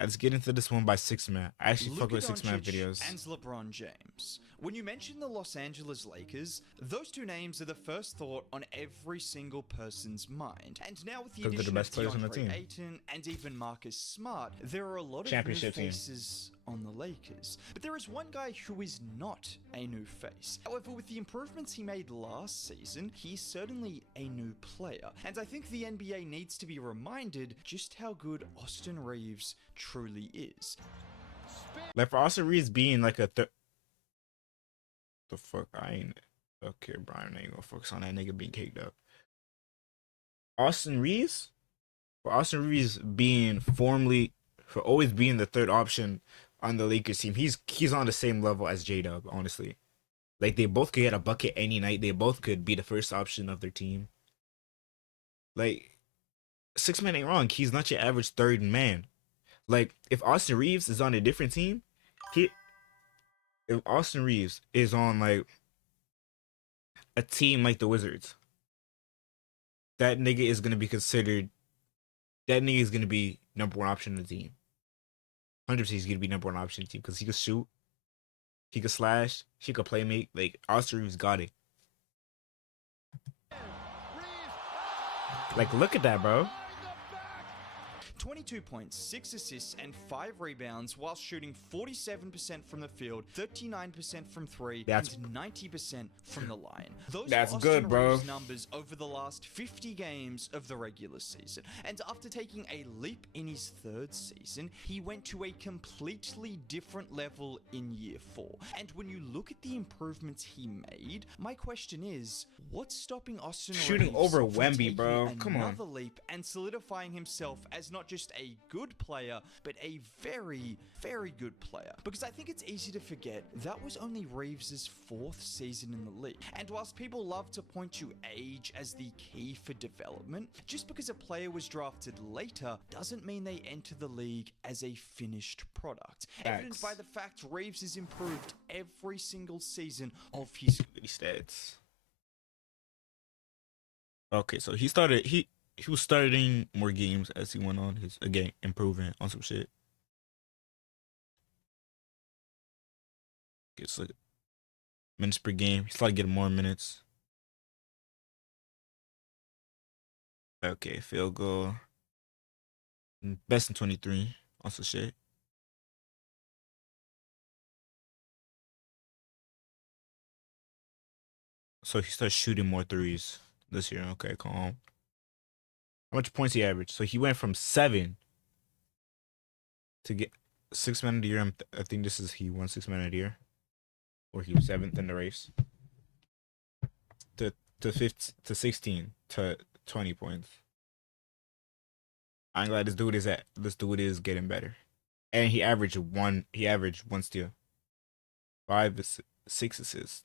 Let's get into this one by 6-man. I actually fuck with 6-man videos. And LeBron James. When you mention the Los Angeles Lakers, those two names are the first thought on every single person's mind. And now with the addition of DeAndre Ayton and even Marcus Smart, there are a lot of new faces on the Lakers. But there is one guy who is not a new face. However, with the improvements he made last season, he's certainly a new player. And I think the NBA needs to be reminded just how good Austin Reeves truly is. Like for Austin Reeves being like a the fuck, I ain't okay, Brian. I ain't gonna focus on that nigga being caked up. Austin Reeves being for always being the third option on the Lakers team, he's on the same level as J-Dub, honestly. Like they both could get a bucket any night. They both could be the first option of their team. Like 6-man ain't wrong. He's not your average third man. Like if Austin Reeves is on a different team, if Austin Reeves is on like a team like the Wizards, that nigga is gonna be considered. That nigga is gonna be number one option in the team. 100% he's gonna be number one option in the team because he could shoot, he could slash, he could play make. Like Austin Reeves got it. Like look at that, bro. 22 points, 6 assists, and 5 rebounds while shooting 47% from the field, 39% from 3, and 90% from the line. Those are Austin Reeves' numbers over the last 50 games of the regular season. And after taking a leap in his third season, he went to a completely different level in year 4. And when you look at the improvements he made, my question is, what's stopping Austin shooting Reeves over from Wemby, bro? Come on. Another leap and solidifying himself as not just a good player, but a very, very good player. Because I think it's easy to forget that was only Reeves' 4th season in the league. And whilst people love to point to age as the key for development, just because a player was drafted later doesn't mean they enter the league as a finished product. Evidenced by the fact Reeves has improved every single season of his stats. Okay, so he was starting more games as he went on his again improving on some shit. Gets like minutes per game. He started getting more minutes. Okay, field goal. Best in 23 on some shit. So he started shooting more threes this year. Okay, calm. How much points he averaged? So he went from 7 to get 6-man of the year. I think he won 6-man of the year, or he was 7th in the race. To 16 to 20 points. I'm glad this dude is getting better, and he averaged one steal, 6 assists.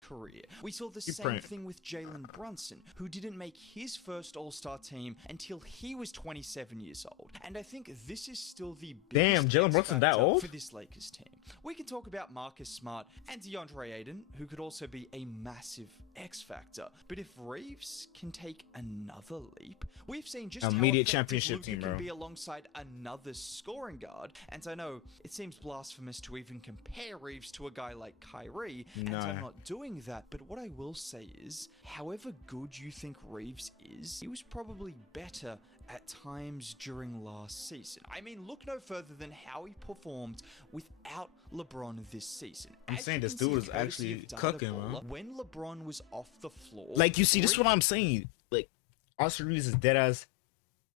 Career. We saw the same thing with Jalen Brunson, who didn't make his first All-Star team until he was 27 years old. And I think this is still the biggest Jalen Brunson that old for this Lakers team. We can talk about Marcus Smart and DeAndre Ayton, who could also be a massive X factor. But if Reeves can take another leap, we've seen just immediate how championship team, bro, can be alongside another scoring guard. And I know it seems blasphemous to even compare Reeves to a guy like Kyrie, and I'm not doing that, but what I will say is, however good you think Reeves is, he was probably better at times during last season. I mean, look no further than how he performed without LeBron this season. I'm saying this dude is actually cooking, man. When LeBron was off the floor, like, you see, this is what I'm saying. Like, Austin Reeves is dead ass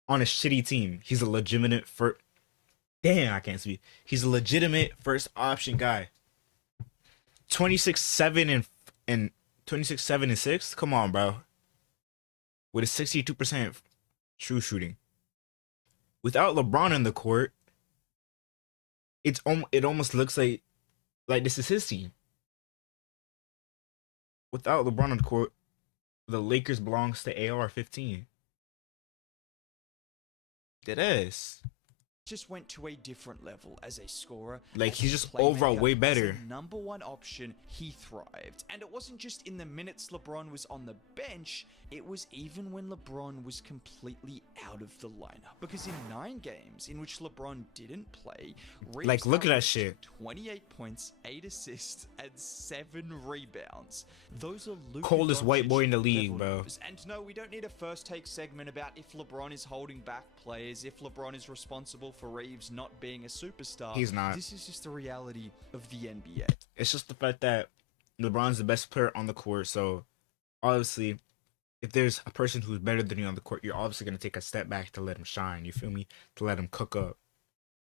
on a shitty team. He's a legitimate damn, I can't speak. He's a legitimate first option guy. 26-7 and 26-7 and 6. Come on, bro. With a 62% true shooting. Without LeBron in the court, it almost looks like this is his team. Without LeBron on the court, the Lakers belongs to AR-15. Deadass. Just went to a different level as a scorer. Like, he's just overall way better. As a number one option, he thrived. And it wasn't just in the minutes LeBron was on the bench, it was even when LeBron was completely out of the lineup. Because in 9 games in which LeBron didn't play, Reeves like, look at that shit. 28 points, 8 assists, and 7 rebounds. Those are Luka coldest white boy in the Doncic league, level bro. numbers. And no, we don't need a first take segment about if LeBron is holding back players, if LeBron is responsible for Reeves not being a superstar. He's not. This is just the reality of the NBA. It's just the fact that LeBron's the best player on the court, so obviously, if there's a person who's better than you on the court, you're obviously going to take a step back to let him shine, you feel me? To let him cook up.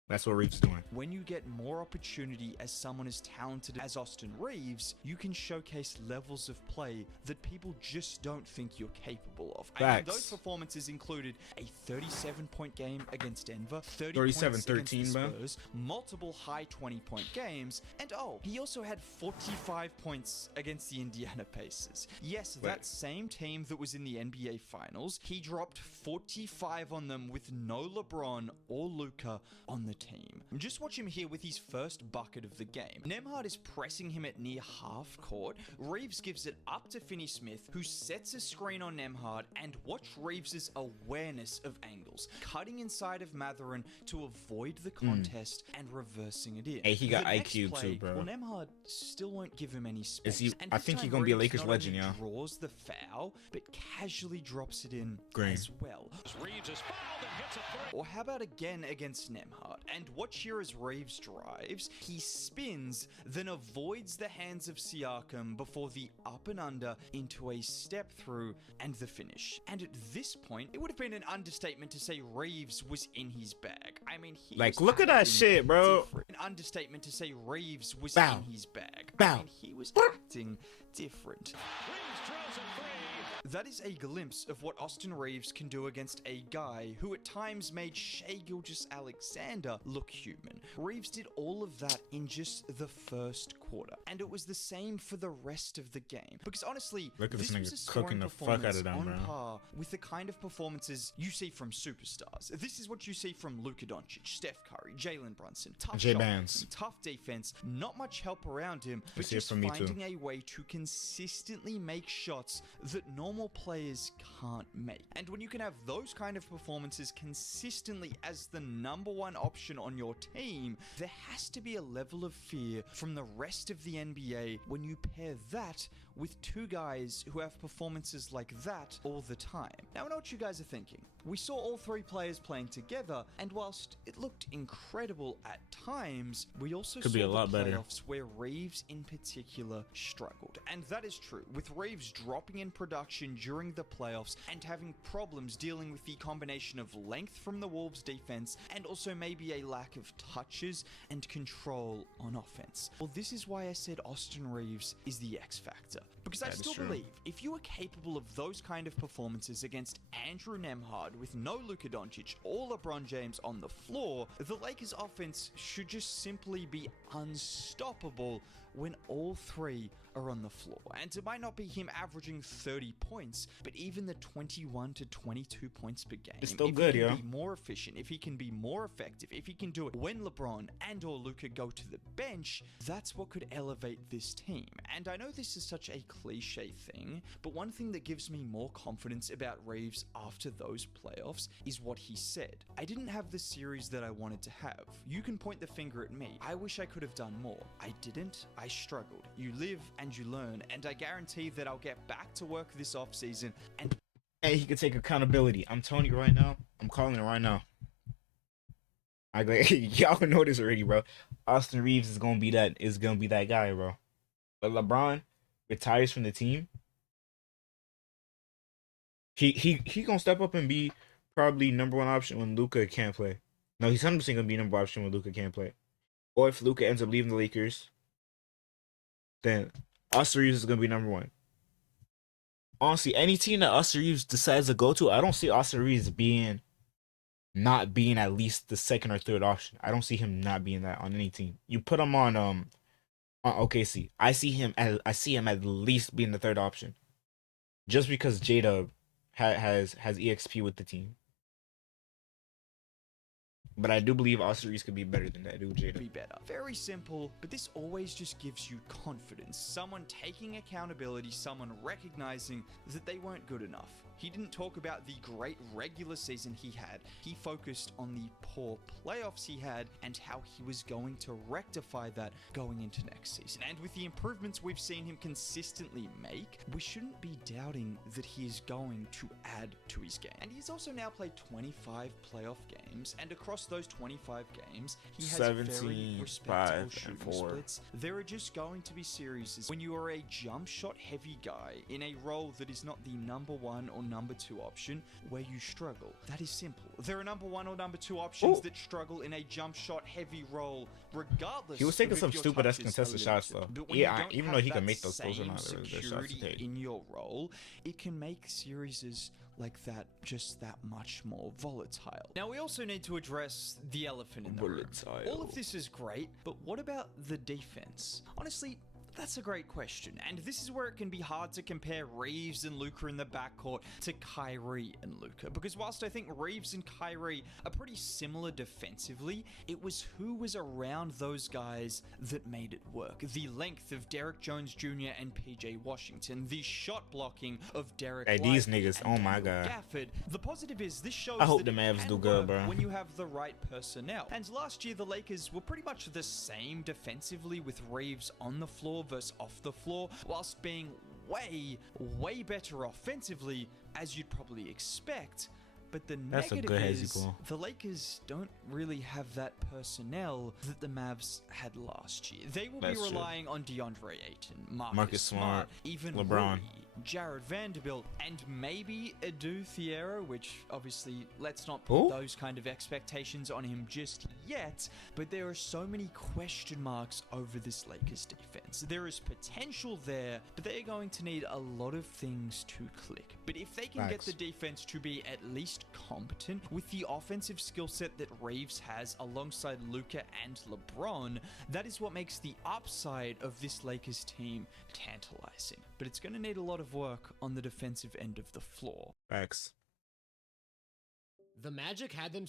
That's what Reeves is doing. When you get more opportunity as someone as talented as Austin Reeves, you can showcase levels of play that people just don't think you're capable of. Facts. And those performances included a 37-point game against Denver, 30 37, points against 13, the bro. Spurs, multiple high 20-point games, and he also had 45 points against the Indiana Pacers. Yes, that same team that was in the NBA Finals, he dropped 45 on them with no LeBron or Luka on the team. Just watch him here with his first bucket of the game. Nembhard is pressing him at near half court. Reeves gives it up to Finney-Smith, who sets a screen on Nembhard, and watch Reeves' awareness of angles, cutting inside of Mathurin to avoid the contest and reversing it in. Hey, he got The next IQ play, too, bro. Well, Nembhard still won't give him any space. And I this think time he's gonna be a Reeves Lakers not legend, only yeah. draws the foul, but casually drops it in Green. as well. Reeves is fouled and hits a third. Or how about again against Nembhard? And watch here as Reeves drives, he spins, then avoids the hands of Siakam before the up and under into a step through and the finish. And at this point, it would have been an understatement to say Reeves was in his bag. I mean, he Like, was look at that acting shit, bro. different. An understatement to say Reeves was Bow. in his bag. Bow. I mean, he was acting different. Reeves drills a three. That is a glimpse of what Austin Reeves can do against a guy who at times made Shai Gilgeous-Alexander look human. Reeves did all of that in just the first quarter, and it was the same for the rest of the game. Because honestly, Look at this was a nigga scoring cooking the fuck out performance of them, on bro. par with the kind of performances you see from superstars. This is what you see from Luka Doncic, Steph Curry, Jalen Brunson. Tough shot JTBandsz. making, tough defense, not much help around him, but see it just from me too. finding a way to consistently make shots that normal players can't make. And when you can have those kind of performances consistently as the number one option on your team, there has to be a level of fear from the rest of the NBA when you pair that with two guys who have performances like that all the time. Now I know what you guys are thinking. We saw all three players playing together, and whilst it looked incredible at times, we also Could saw be a the lot better. playoffs where Reeves in particular struggled. And that is true, with Reeves dropping in production during the playoffs and having problems dealing with the combination of length from the Wolves defense and also maybe a lack of touches and control on offense. Well, this is why I said Austin Reeves is the X factor. Because I That is still true. believe if you are capable of those kind of performances against Andrew Nembhard with no Luka Doncic or LeBron James on the floor, the Lakers offense should just simply be unstoppable when all three are on the floor. And it might not be him averaging 30 points, but even the 21 to 22 points per game. It's still if good, he can yo. be more efficient, if he can be more effective, if he can do it when LeBron and or Luka go to the bench, that's what could elevate this team. And I know this is such a cliche thing, but one thing that gives me more confidence about Reeves after those playoffs is what he said. I didn't have the series that I wanted to have. You can point the finger at me. I wish I could have done more. I didn't. I struggled. You live and you learn, and I guarantee that I'll get back to work this offseason and Hey, he can take accountability. I'm telling you right now. I'm calling it right now. Y'all know this already, bro. Austin Reeves is gonna be that guy, bro. But LeBron retires from the team. He gonna step up and be probably number one option when Luka can't play. No, he's 100% gonna be number one option when Luka can't play. Or if Luka ends up leaving the Lakers, then Austin Reeves is gonna be number one. Honestly, any team that Austin Reeves decides to go to, I don't see Austin Reeves not being at least the second or third option. I don't see him not being that on any team. You put him on OKC. I see him at least being the third option. Just because J-Dub has EXP with the team. But I do believe Austin Reeves could be better than that dude, Jada. Be better. Very simple, but this always just gives you confidence. Someone taking accountability, someone recognizing that they weren't good enough. He didn't talk about the great regular season he had. He focused on the poor playoffs he had and how he was going to rectify that going into next season. And with the improvements we've seen him consistently make, we shouldn't be doubting that he is going to add to his game. And he's also now played 25 playoff games, and across those 25 games, he has very respectable shooting splits. There are just going to be series when you are a jump shot heavy guy in a role that is not the number one or number two option where you struggle. That is simple. There are number one or number two options that struggle in a jump shot heavy role regardless. He was taking some stupid ass contested shots though. Yeah, even though he can make those goals or not, there's shots to take. In your role, it can make series like that just that much more volatile. Now we also need to address the elephant in the room. All of this is great, but what about the defense? Honestly, that's a great question, and this is where it can be hard to compare Reeves and Luka in the backcourt to Kyrie and Luka, because whilst I think Reeves and Kyrie are pretty similar defensively, it was who was around those guys that made it work. The length of Derek Jones Jr. and PJ Washington, the shot blocking of Derek Hey, these niggas, oh my god. Gafford. The positive is this shows I hope that the it Mavs can do good, work bro. when you have the right personnel. And last year, the Lakers were pretty much the same defensively with Reeves on the floor versus off the floor, whilst being way better offensively, as you'd probably expect. But the negative is the Lakers don't really have that personnel that the Mavs had last year. They will be relying on DeAndre Ayton, Marcus Smart, even LeBron, Rui, Jared Vanderbilt, and maybe Edu Thiero, which obviously let's not put those kind of expectations on him just yet, but there are so many question marks over this Lakers defense. There is potential there, but they are going to need a lot of things to click. But if they can get the defense to be at least competent with the offensive skill set that Reeves has alongside Luka and LeBron, that is what makes the upside of this Lakers team tantalizing. But it's going to need a lot of work on the defensive end of the floor. Facts. The Magic had them